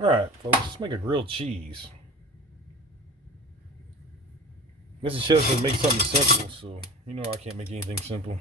Alright, folks, let's make a grilled cheese. Mrs. Chef says make something simple, so you know I can't make anything simple.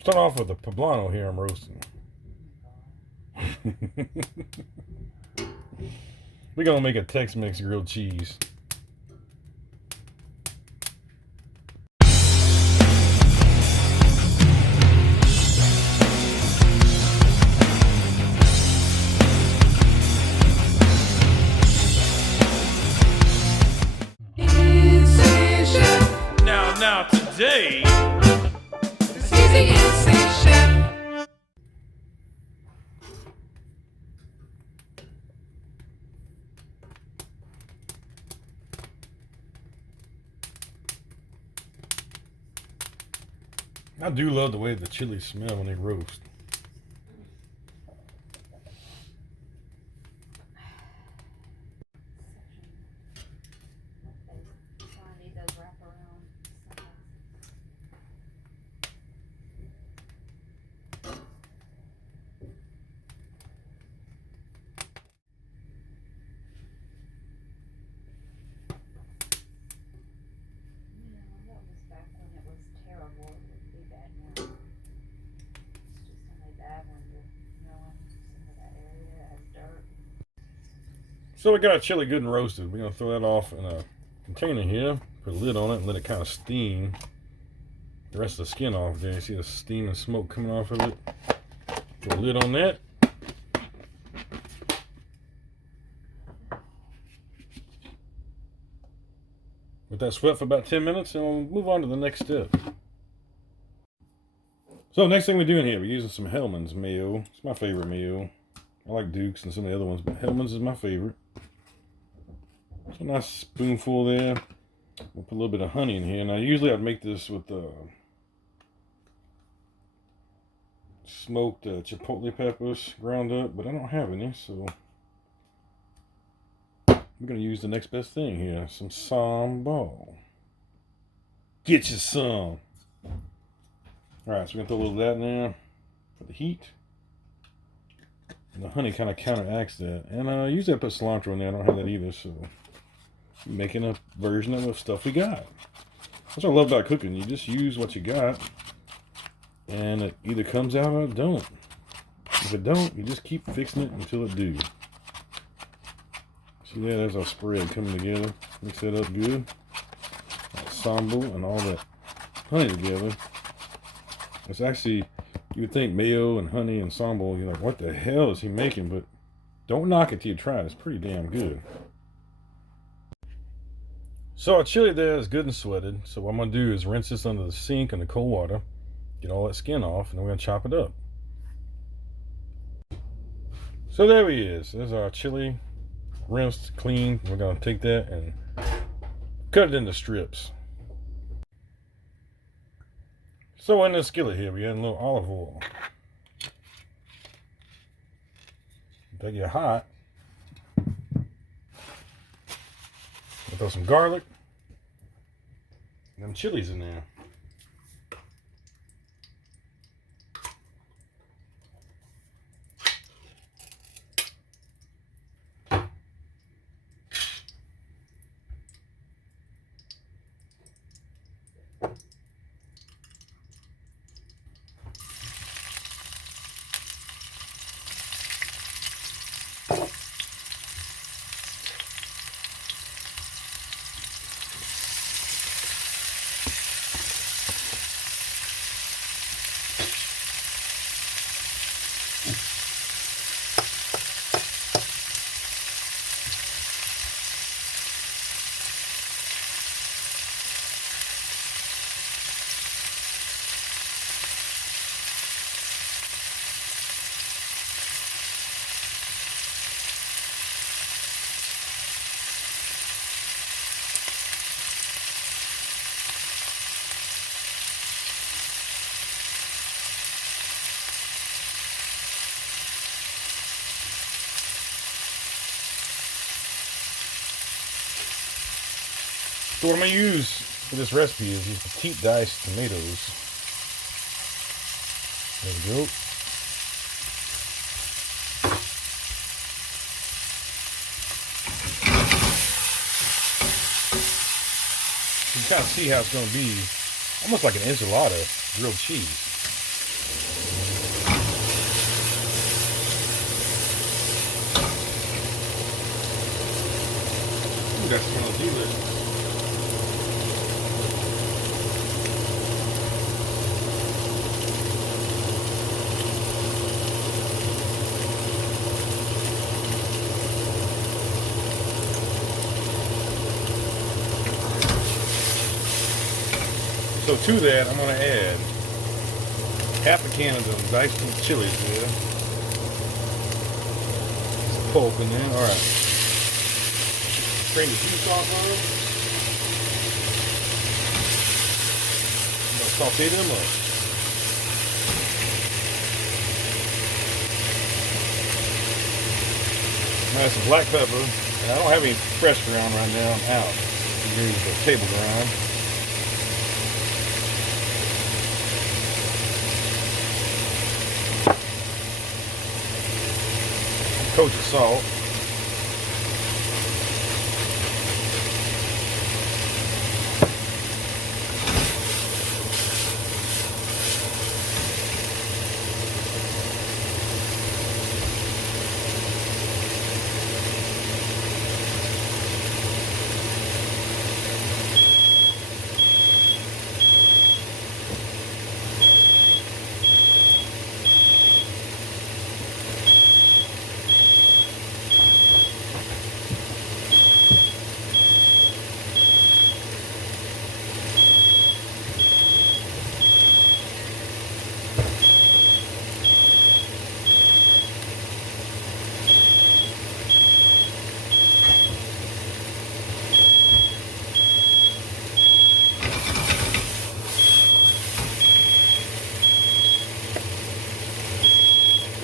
Start off with a poblano here I'm roasting. We're gonna make a Tex-Mex grilled cheese. Now today, It's easy and chef. I do love the way the chilies smell when they roast. So we got our chili good and roasted. We're going to throw that off in a container here, put a lid on it, and let it kind of steam the rest of the skin off there. You see the steam and smoke coming off of it. Put a lid on that. Let that sweat for about 10 minutes, and we'll move on to the next step. So next thing we're doing here, we're using some Hellmann's mayo. It's my favorite mayo. I like Duke's and some of the other ones, but Hellmann's is my favorite. So a nice spoonful there. We'll put a little bit of honey in here. Now usually I'd make this with smoked chipotle peppers ground up, but I don't have any, so we're going to use the next best thing here. Some sambol. Get you some. Alright, so we're going to throw a little of that in there for the heat. And the honey kind of counteracts that. And usually I put cilantro in there. I don't have that either, so I'm making a version of the stuff we got. That's what I love about cooking. You just use what you got, and it either comes out or it don't. If it don't, you just keep fixing it until it do. See there, there's our spread coming together. Mix that up good. That sambal and all that honey together. It's actually, you would think mayo and honey and sambal, you're like, what the hell is he making? But don't knock it till you try it. It's pretty damn good. So our chili there is good and sweated. So what I'm going to do is rinse this under the sink in the cold water. Get all that skin off, and then we're going to chop it up. So there he is. There's our chili, rinsed, clean. We're going to take that and cut it into strips. So in this skillet here, we add a little olive oil. They get hot. We'll throw some garlic and them chilies in there. So what I'm going to use for this recipe is these petite diced tomatoes. There we go. kind of see how it's going to be almost like an enchilada, grilled cheese. Ooh, that smells delicious. So to that, I'm going to add half a can of those diced chilies there. Some pulp in there. All right. Drain the juice off of them. I'm going to saute them up. Now some black pepper. And I don't have any fresh ground right now. I'm out. I'm using the table ground. Coach of salt.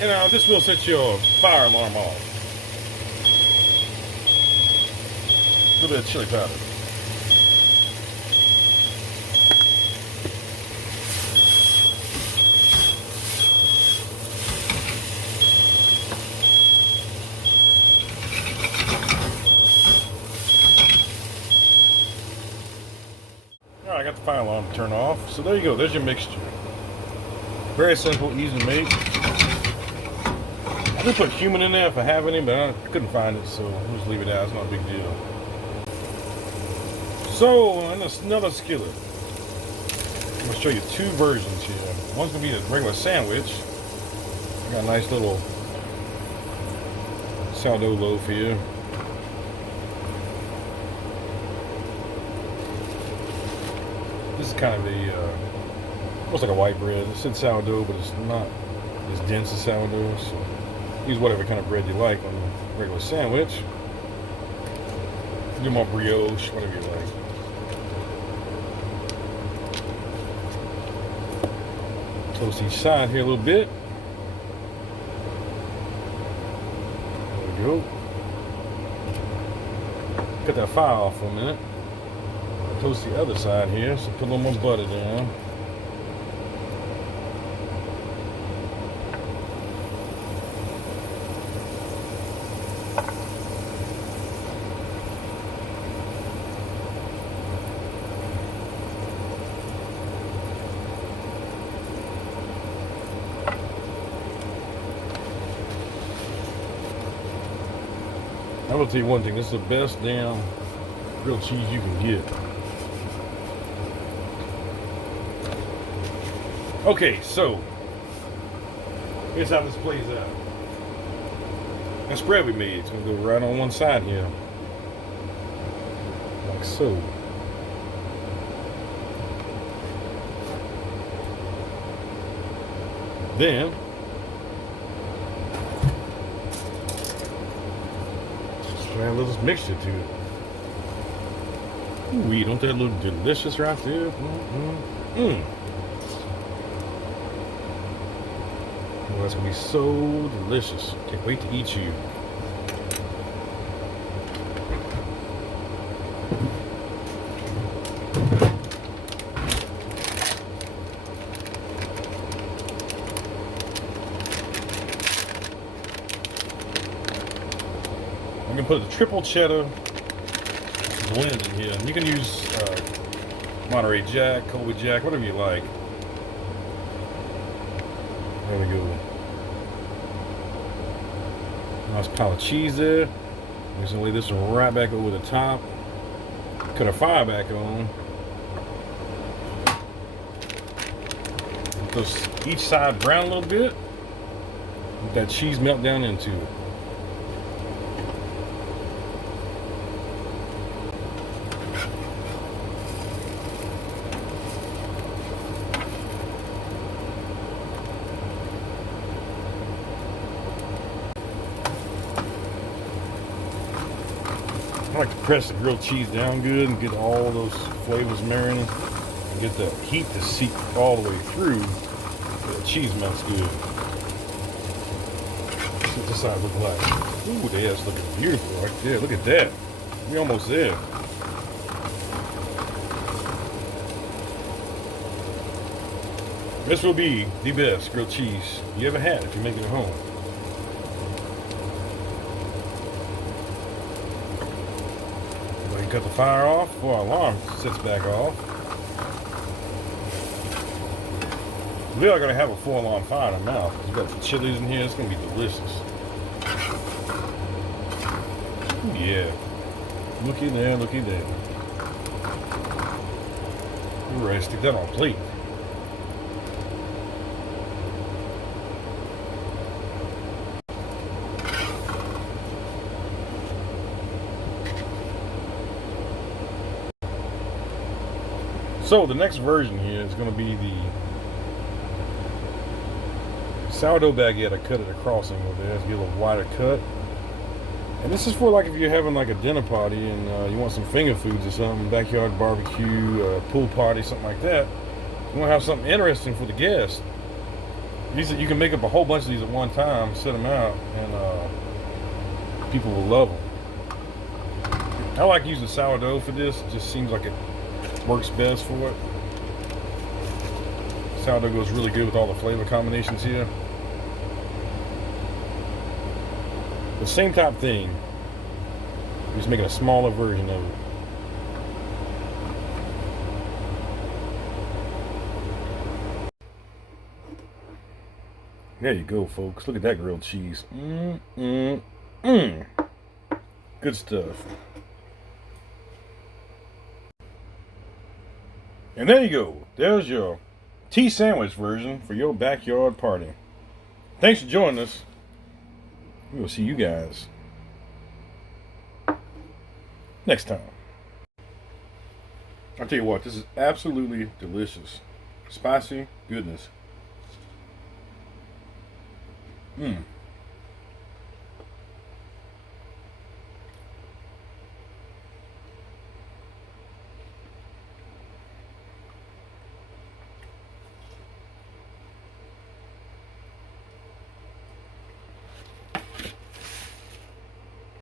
You know, this will set your fire alarm off. A little bit of chili powder. Alright, I got the fire alarm turned off. So there you go, there's your mixture. Very simple, easy to make. I just put cumin in there if I have any, but I couldn't find it, so I'll just leave it out. It's not a big deal. So, in another skillet, I'm going to show you two versions here. One's going to be a regular sandwich. I got a nice little sourdough loaf here. This is kind of a, looks like a white bread. It said sourdough, but it's not as dense as sourdough, so use whatever kind of bread you like on a regular sandwich. Do more brioche, whatever you like. Toast each side here a little bit. There we go. Cut that fire off for a minute. Toast the other side here, so put a little more butter down. I will tell you one thing, this is the best damn grilled cheese you can get. Okay, so here's how this plays out. That spread we made, it's gonna go right on one side here. Like so. Then add a little mixture to it. Ooh, don't that look delicious right there? Oh, that's gonna be so delicious. Can't wait to eat you. I'm gonna put the triple cheddar blend in here. You can use Monterey Jack, Colby Jack, whatever you like. There we go. Nice pile of cheese there. I'm just gonna lay this one right back over the top. Cut a fire back on. Let those each side brown a little bit. Let that cheese melt down into it. I like to press the grilled cheese down good and get all those flavors marinating and get the heat to seep all the way through so the cheese melts good. Let's see what this side look like. Ooh, that's looking beautiful right there. Look at that. We're almost there. This will be the best grilled cheese you ever had if you make it at home. Cut the fire off before our alarm sets back off. We are going to have a full alarm fire in our mouth. We've got the chilies in here. It's going to be delicious. Ooh, yeah. Looky there, looky there. We're ready to stick that on a plate. So the next version here is going to be the sourdough baguette. I cut it across over there to get a little wider cut. And this is for like if you're having like a dinner party and you want some finger foods or something, backyard barbecue, pool party, something like that. You want to have something interesting for the guests. You can make up a whole bunch of these at one time, set them out, and people will love them. I like using sourdough for this. It just seems like it works best for it. Sourdough goes really good with all the flavor combinations here. The same type thing, just making a smaller version of it. There you go, folks. Look at that grilled cheese. Good stuff. And there you go. There's your tea sandwich version for your backyard party. Thanks for joining us. We'll see you guys next time. I'll tell you what, this is absolutely delicious. Spicy goodness.